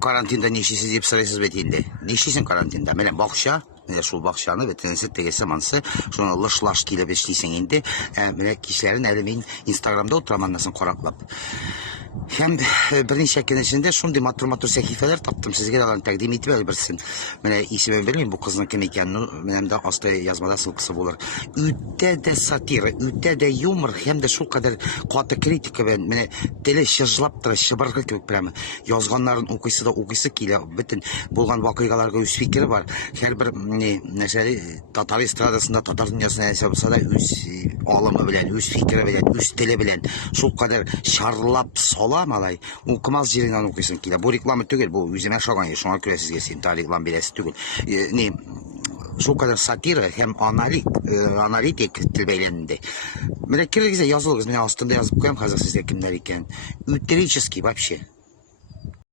Karantinda ne işisiz deyip sırasız betinde. Ne işisin karantinda? Melen bakışa. Mene şu bakışanı ve tenset tegesi mansı. Şuna laş kiyle beşliysen indi. Mene kişilerin elimin Instagram'da oturamanlasın koraklap. Hem birinci içinde şundi matır sahifeler taptım. Sizge alan takdim etip bilirsin. Mene ismi bilmeyeyim bu kızın kim ekenini. Hem de aslı yazmada sılkısı olur. Ütte de satira, ütte de yumor hem de şu kadar katı kritika ben mene deli şıжлап тұра шыбырғы кебек прямо yazganların okuysa da okuysa kiyle bütün bulgan vakıgalarga öz fikri var. Her bir mesela Tatar estradasında Tatar dünyasına hesapsa da öz ağlamı bilen, öz fikri bilen, öz dili bilen şu kadar şarlap solam alay okumaz jerinden okuysun kiyle. Bu reklamı tügül bu yüzüme şagan ya şuna küre siz gelsin ta reklam bilesi tügül. Ne şu kadar satira hem analitik dil beylerinde. Mesela kirligize yazılırız. Aslında yazıp koyayım hazır sizde kimler iken. Üterический вообще.